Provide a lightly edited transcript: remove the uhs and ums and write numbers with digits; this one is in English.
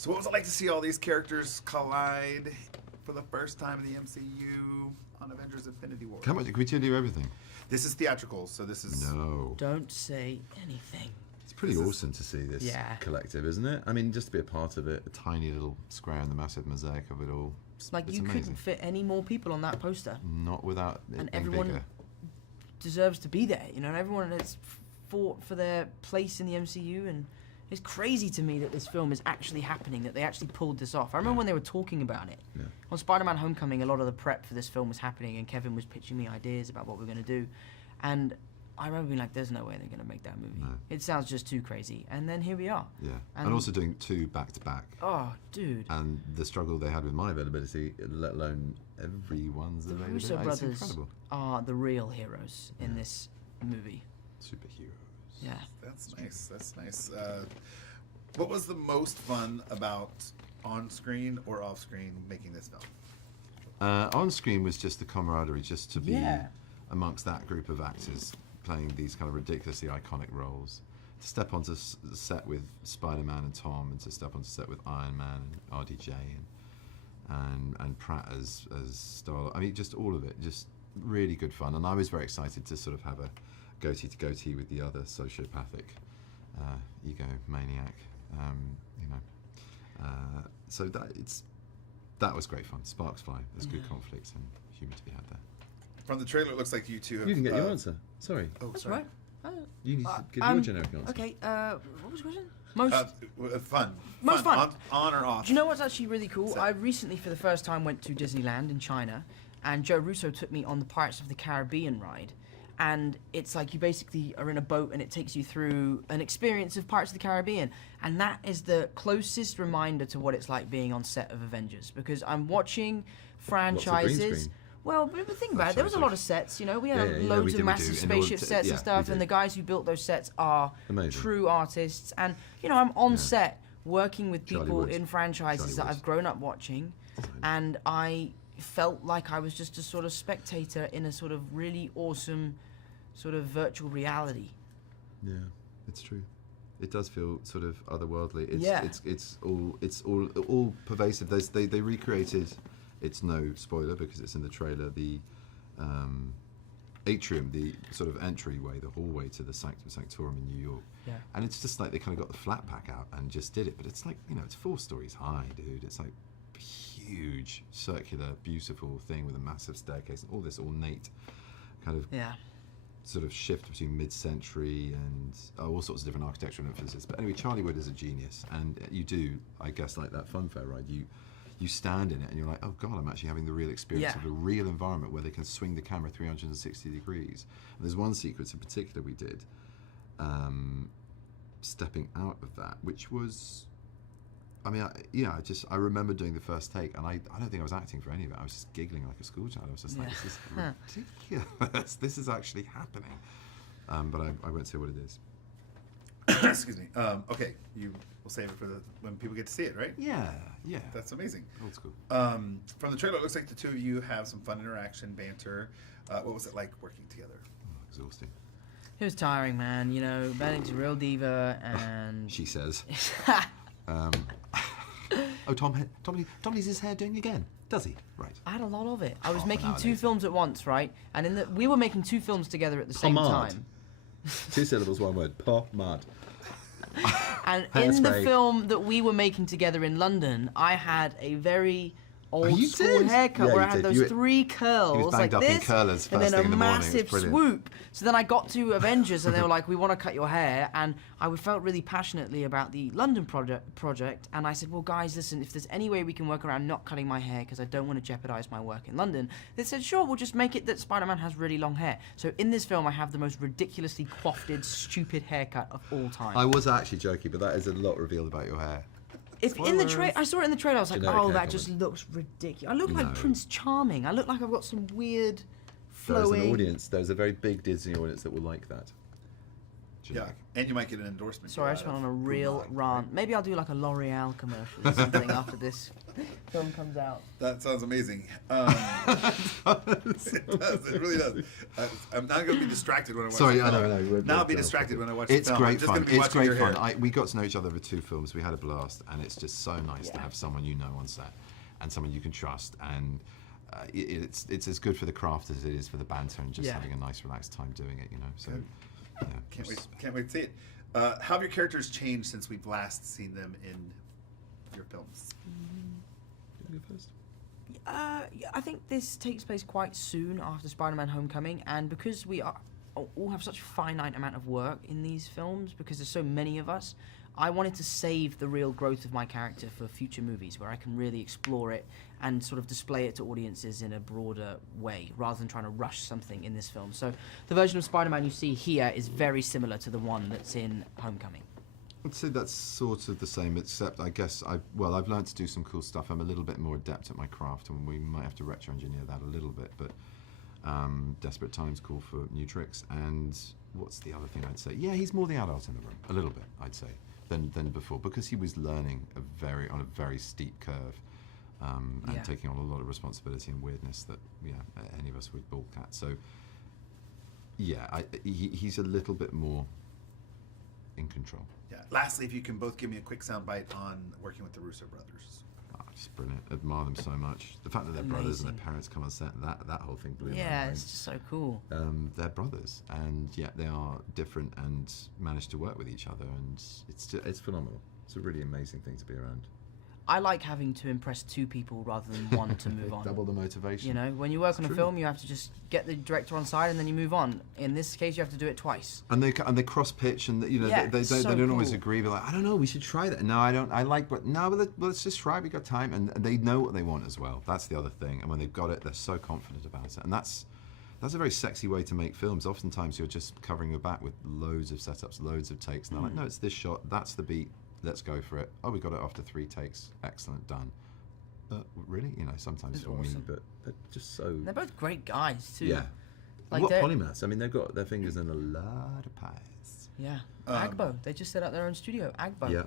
So what was it like to see all these characters collide for the first time in the MCU on Avengers Infinity War? Can we do everything? This is theatrical, so this is... No. Don't say anything. It's pretty awesome to see this collective, isn't it? I mean, just to be a part of it, a tiny little square in the massive mosaic of it all. It's like it's you amazing. couldn't fit any more people on that poster. Not without it And being everyone bigger. deserves to be there, you know, and everyone has fought for their place in the MCU, and it's crazy to me that this film is actually happening, that they actually pulled this off. I remember when they were talking about it. Yeah. On Spider-Man Homecoming, a lot of the prep for this film was happening, and Kevin was pitching me ideas about what we were going to do. And I remember being like, there's no way they're going to make that movie. No. It sounds just too crazy. And then here we are. Yeah. And also doing 2 back-to-back. Oh, dude. And the struggle they had with my availability, let alone everyone's The availability. Russo It's brothers incredible. are the real heroes in this movie. Superheroes. Yeah. That's nice. That's nice. What was the most fun about on-screen or off-screen making this film? On screen was just the camaraderie, just to be Yeah. amongst that group of actors playing these kind of ridiculously iconic roles. To step onto the set with Spider-Man and Tom, and to step onto set with Iron Man and RDJ and Pratt as Star. I mean, just all of it, just really good fun. And I was very excited to sort of have a goatee to goatee with the other sociopathic egomaniac. So that was great fun. Sparks fly. There's good conflicts and humour to be had there. From the trailer, it looks like you two have... You can get your answer. Sorry. Oh, That's sorry. right. You need to give your generic answer. Okay, what was the question? Most Fun. Most fun. On or off? Do you know what's actually really cool? So- I recently, for the first time, went to Disneyland in China, and Joe Russo took me on the Pirates of the Caribbean ride. And it's like you basically are in a boat and it takes you through an experience of Pirates of the Caribbean. And that is the closest reminder to what it's like being on set of Avengers. Because I'm watching franchises... green screen? Well, but think about it. There was a lot of sets, you know. We had Yeah, loads we of do. massive In order spaceship to- sets yeah, and we stuff, do. and the guys who built those sets are Amazing. true artists. And, you know, I'm on set working with Charlie people Wood. in franchises Charlie that Wood. I've grown up watching, and I felt like I was just a sort of spectator in a sort of really awesome sort of virtual reality. Yeah, it's true. It does feel sort of otherworldly. It's all pervasive. They recreated. It's no spoiler because it's in the trailer. The atrium, the sort of entryway, the hallway to the Sanctum Sanctorum in New York. Yeah. And it's just like they kind of got the flat pack out and just did it. But it's like, you know, it's 4 stories high, dude. It's like huge, circular, beautiful thing with a massive staircase and all this ornate kind of sort of shift between mid-century and all sorts of different architectural influences. But anyway, Charlie Wood is a genius, and you do, I guess, like that funfair ride, you stand in it and you're like, oh God, I'm actually having the real experience of a real environment where they can swing the camera 360 degrees. And there's one sequence in particular we did, stepping out of that, which was, I mean, I remember doing the first take, and I don't think I was acting for any of it. I was just giggling like a schoolchild. I was just like, this is ridiculous. This is actually happening. But I won't say what it is. Excuse me. Okay, we'll save it for when people get to see it, right? Yeah. That's amazing. Old school. From the trailer, it looks like the two of you have some fun interaction, banter. What was it like working together? Exhausting. It was tiring, man. You know, Benedict's a real diva, and... She says. Oh, Tom needs his hair doing again, does he? Right. I had a lot of it. I was Half an making hour 2 later. films at once, right? And we were making 2 films together at the same Pomade. time. 2 syllables, 1 word. Pomade. And in the Hairspray. film that we were making together in London, I had a very old you school did? haircut Yeah, where you I had did. those You were- 3 curls like banged up in this, curlers and first then a thing in the morning. It was massive brilliant. swoop. So then I got to Avengers, and they were like, "We want to cut your hair," and I felt really passionately about the London project, and I said, "Well, guys, listen, if there's any way we can work around not cutting my hair because I don't want to jeopardize my work in London," they said, "Sure, we'll just make it that Spider-Man has really long hair." So in this film, I have the most ridiculously coiffed, stupid haircut of all time. I was actually joking, but that is a lot revealed about your hair. If in the I saw it in the trailer, I was like, Generic oh, hair that just comment. looks ridiculous. I look like No. Prince Charming. I look like I've got some weird There's flowing... an audience, there's a very big Disney audience that will like that. Generic. And you might get an endorsement. Sorry, I just went on a real rant. Maybe I'll do like a L'Oreal commercial or something after this film comes out. That sounds amazing. It does. It really does. I'm not going to be distracted when I watch Sorry, the I film. know. Now I'll be distracted when I watch the It's film. I'm great just fun. gonna be It's watching great your hair. fun. We got to know each other over 2 films. We had a blast, and it's just so nice to have someone you know on set and someone you can trust. And it's as good for the craft as it is for the banter and just having a nice, relaxed time doing it. You know. So yeah, Can't wait to see it. How have your characters changed since we've last seen them in your films? You go first. I think this takes place quite soon after Spider-Man: Homecoming, and because we all have such a finite amount of work in these films, because there's so many of us, I wanted to save the real growth of my character for future movies where I can really explore it and sort of display it to audiences in a broader way, rather than trying to rush something in this film. So the version of Spider-Man you see here is very similar to the one that's in Homecoming. I'd say that's sort of the same, except I guess I've learned to do some cool stuff. I'm a little bit more adept at my craft, and we might have to retro-engineer that a little bit, but desperate times call for new tricks. And what's the other thing I'd say? Yeah, he's more the adult in the room, a little bit, I'd say, than before, because he was learning on a very steep curve, and taking on a lot of responsibility and weirdness that any of us would balk at. So yeah, he's a little bit more in control. Yeah. Lastly, if you can both give me a quick soundbite on working with the Russo brothers. Oh, just brilliant. Admire them so much. The fact that they're brothers and their parents come on set, that whole thing blew my mind. It's just so cool. They're brothers, and yet they are different and manage to work with each other, and it's phenomenal. It's a really amazing thing to be around. I like having to impress 2 people rather than one to move on. Double the motivation. You know, when you work on a true. film, you have to just get the director on side and then you move on. In this case, you have to do it twice. And they cross pitch, and they don't always agree. They're like, I don't know, we should try that. No, I don't. I like, but no, but let's just try. We got time, and they know what they want as well. That's the other thing. And when they've got it, they're so confident about it. And that's a very sexy way to make films. Oftentimes, you're just covering your back with loads of setups, loads of takes. And they're like, no, it's this shot. That's the beat. Let's go for it. Oh, we got it after 3 takes. Excellent, done. Really? You know, sometimes It's for me, awesome. but just so. They're both great guys too. Yeah. Like What they're- polymaths? I mean, they've got their fingers in a lot of pies. Yeah. Agbo. They just set up their own studio. Agbo. Yeah.